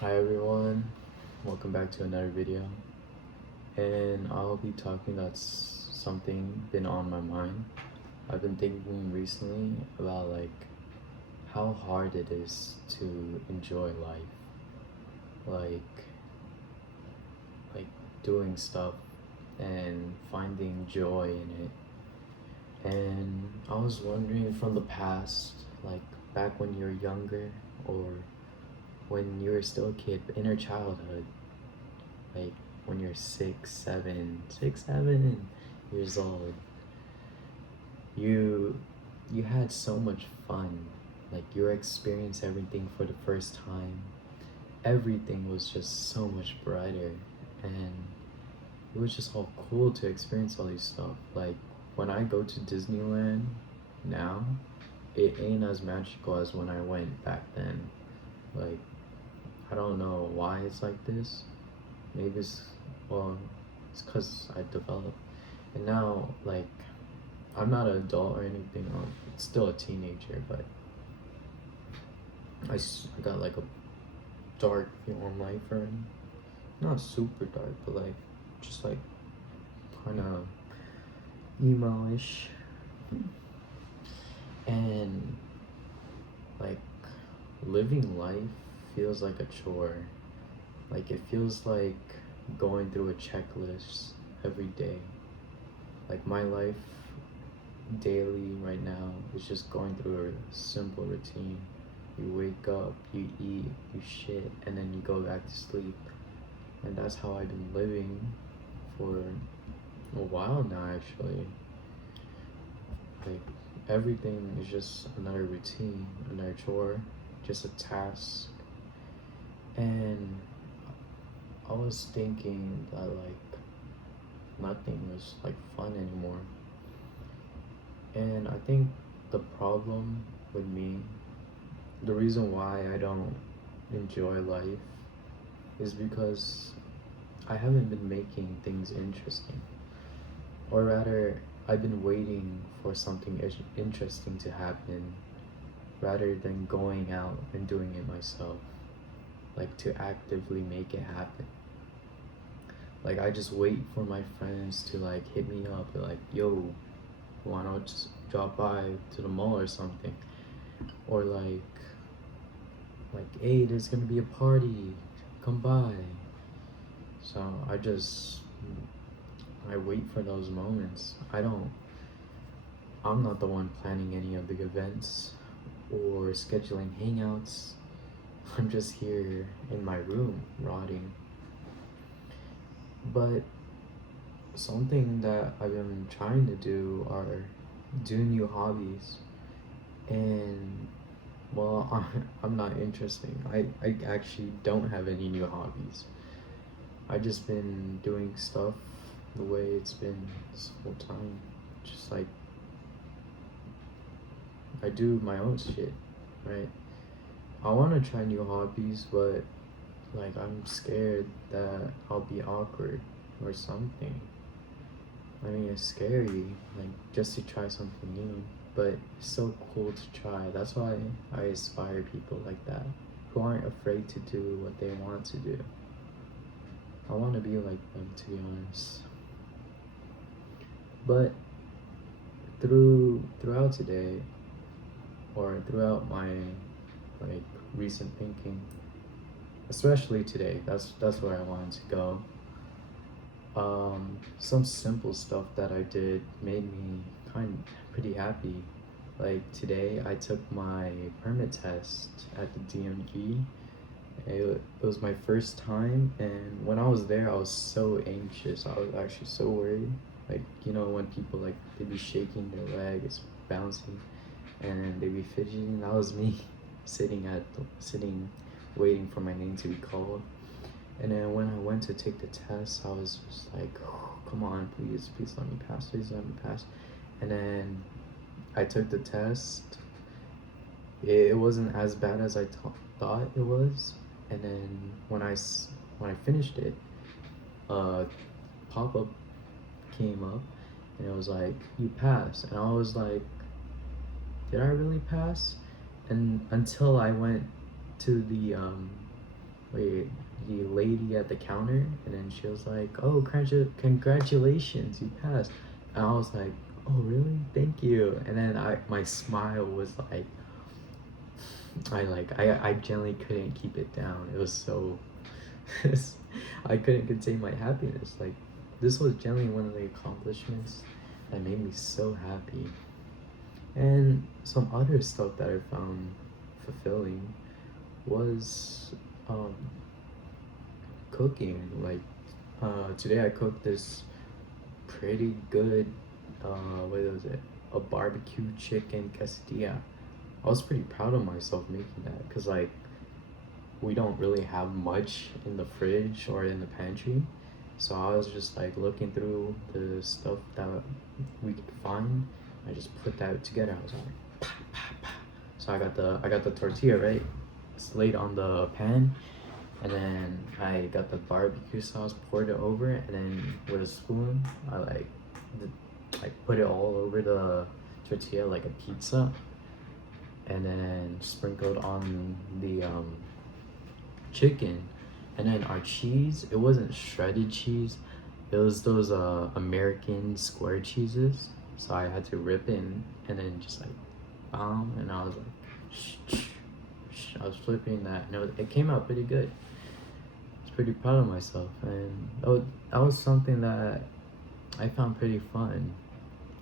Hi everyone, welcome back to another video. And I'll be talking about something been on my mind. I've been thinking recently about how hard it is to enjoy life. Like like doing stuff and finding joy in it. And I was wondering from the past, like back when you were younger or when you were still a kid, inner childhood, like when you're 6, 7 years old, you you had so much fun. Like you experienced everything for the first time. Everything was just so much brighter, and it was just all cool to experience all these stuff. Like when I go to Disneyland now, it ain't as magical as when I went back then. Like I don't know why it's like this. Maybe well, it's because I developed. And now, I'm not an adult or anything. I'm still a teenager, but I got like a dark feel on life already. Not super dark, but just kind of emo-ish. And like living life feels like a chore. Like it feels like going through a checklist every day. Like my life daily right now is just going through a simple routine. You wake up, you eat, you shit, and then you go back to sleep. And that's how I've been living for a while now, actually. Like everything is just another routine, another chore, just a task. And I was thinking that nothing was like fun anymore. And I think the problem with me, the reason why I don't enjoy life is because I haven't been making things interesting. Or rather, I've been waiting for something interesting to happen rather than going out and doing it myself. Like to actively make it happen. Like I just wait for my friends to hit me up like, yo, why not just drop by to the mall or something? Or hey, there's gonna be a party, come by. So I wait for those moments. I'm not the one planning any of the events or scheduling hangouts. I'm just here in my room rotting. But something that I've been trying to do are do new hobbies. And well, I'm not interesting. I actually don't have any new hobbies. I just been doing stuff the way it's been this whole time. Just I do my own shit, right? I want to try new hobbies, but I'm scared that I'll be awkward or something. I mean, it's scary, just to try something new, but it's so cool to try. That's why I aspire people like that, who aren't afraid to do what they want to do. I want to be like them, to be honest. But throughout today, or throughout my recent thinking, especially today, that's where I wanted to go. Some simple stuff that I did made me pretty happy. Like today, I took my permit test at the DMV. It was my first time, and when I was there, I was so anxious. I was actually so worried. Like, you know, when people they be shaking their leg, it's bouncing, and they be fidgeting. That was me, sitting, waiting for my name to be called. And then when I went to take the test, I was just like, oh, come on, please let me pass, please let me pass. And then I took the test. It wasn't as bad as I thought it was. And then when I finished it, a pop-up came up, and it was like, you passed. And I was like, did I really pass? And until I went to the wait, the lady at the counter, and then she was like, "Oh, congratulations, you passed." And I was like, "Oh, really? Thank you." And then my smile was like, I generally couldn't keep it down. It was so, I couldn't contain my happiness. Like, this was generally one of the accomplishments that made me so happy. And some other stuff that I found fulfilling was um, cooking. Like, today I cooked this pretty good, what was it? A barbecue chicken quesadilla. I was pretty proud of myself making that because, like, we don't really have much in the fridge or in the pantry. So I was just like looking through the stuff that we could find. I just put that together. I was like, pa, pa, pa. So I got the tortilla, right? It's laid on the pan, and then I got the barbecue sauce, poured it over it, and then with a spoon, I put it all over the tortilla like a pizza, and then sprinkled on the chicken. And then our cheese, it wasn't shredded cheese, it was those American square cheeses. So I had to rip it and then just like and I was like shh, shh, shh. I was flipping that, and it came out pretty good. I was pretty proud of myself, and that was something that I found pretty fun.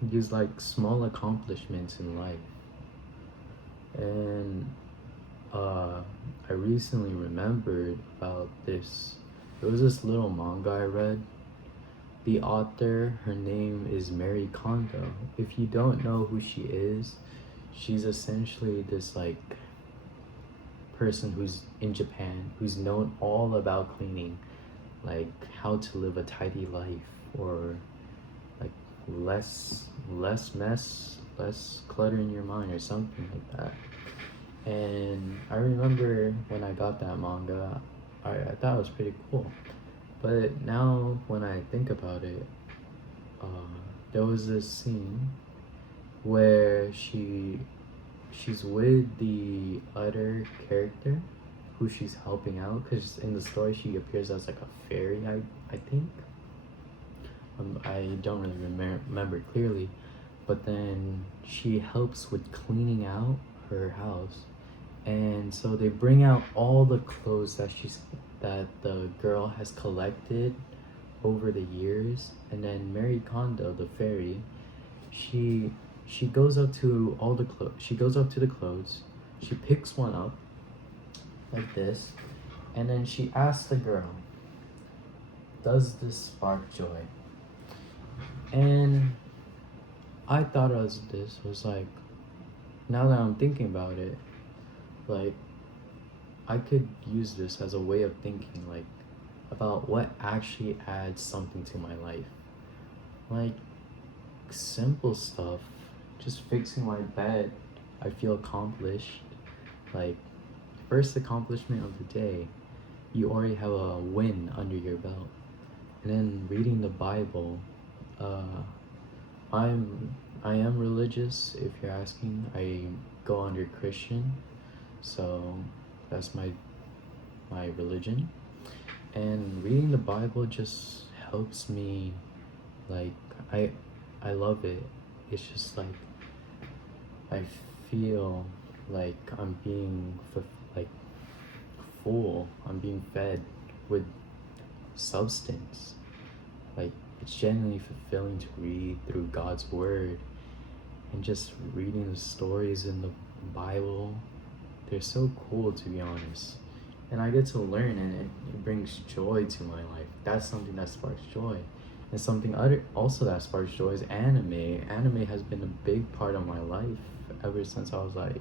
These like small accomplishments in life. And I recently remembered about this. There was this little manga I read. The author, her name is Mary Kondo. If you don't know who she is, she's essentially this like person who's in Japan, who's known all about cleaning, like how to live a tidy life, or like less mess, less clutter in your mind, or something like that. And I remember when I got that manga, I thought it was pretty cool. But now when I think about it, uh, there was this scene where she's with the other character who she's helping out, because in the story she appears as like a fairy, I think. I don't really remember clearly, but then she helps with cleaning out her house. And so they bring out all the clothes that the girl has collected over the years, and then Mary Kondo, the fairy, she she goes up to all the clothes. She goes up to the clothes. She picks one up like this, and then she asks the girl, "Does this spark joy?" And I thought this was like, now that I'm thinking about it, like I could use this as a way of thinking, like about what actually adds something to my life. Like simple stuff, just fixing my bed, I feel accomplished. Like first accomplishment of the day, you already have a win under your belt. And then reading the Bible, uh, I am religious. If you're asking, I go under Christian, so that's my religion. And reading the Bible just helps me. Like I I love it. It's just like I feel like I'm being like full. I'm being fed with substance. Like it's genuinely fulfilling to read through God's word, and just reading the stories in the Bible. They're so cool, to be honest. And I get to learn, and it brings joy to my life. That's something that sparks joy. And something other also that sparks joy is anime. Anime has been a big part of my life ever since I was like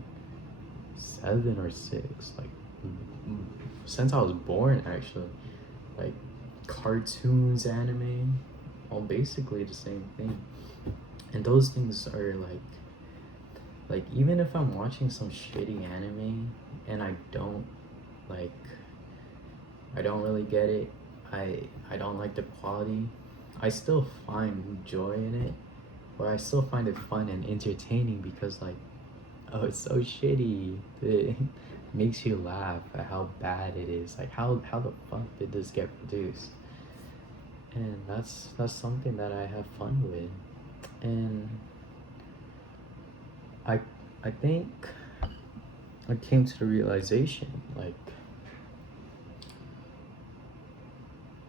7 or 6. Like since I was born, actually. Like cartoons, anime, all basically the same thing. And those things are like even if I'm watching some shitty anime and like I don't really get it, I don't like the quality, I still find joy in it, or I still find it fun and entertaining because like, oh, it's so shitty. makes you laugh at how bad it is. Like how the fuck did this get produced? And that's something that I have fun with. And I I think I came to the realization, like,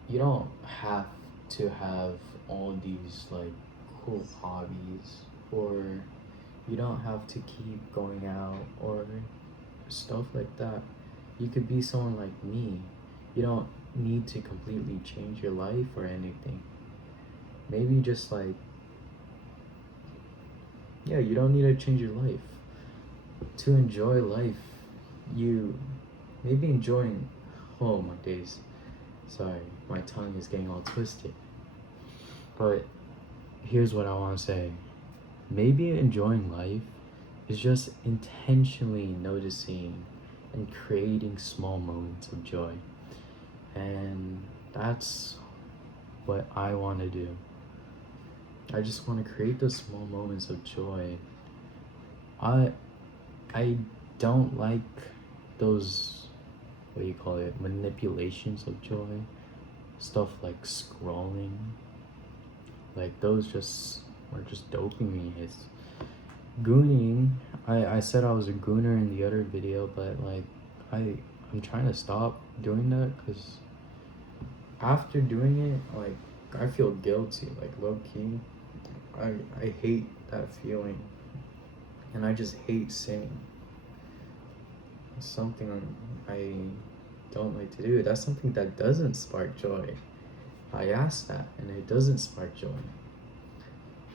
you don't have to have all these like cool hobbies, or you don't have to keep going out or stuff like that. You could be someone like me. You don't need to completely change your life or anything. Maybe just like, yeah, you don't need to change your life. To enjoy life, you maybe enjoying, oh my days. Sorry, my tongue is getting all twisted. But here's what I want to say. Maybe enjoying life is just intentionally noticing and creating small moments of joy. And that's what I want to do. I just want to create those small moments of joy. I I don't like those, what do you call it, manipulations of joy. Stuff like scrolling. Like those just are just dopamine hits. Gooning, I said I was a gooner in the other video, but like I'm trying to stop doing that because after doing it, like I feel guilty, like low key. I hate that feeling, and I just hate sinning. It's something I don't like to do. That's something that doesn't spark joy. I asked that, and it doesn't spark joy.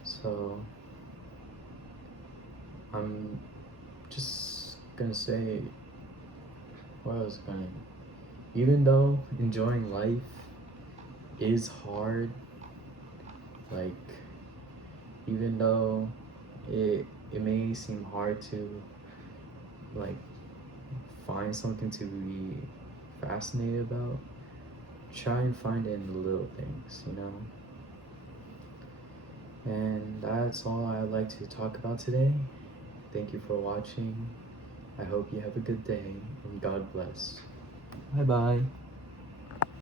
So I'm just gonna say what I was gonna. Even though enjoying life is hard, like even though it may seem hard to like find something to be fascinated about, try and find it in the little things, you know? And that's all I'd like to talk about today. Thank you for watching. I hope you have a good day, and God bless. Bye bye.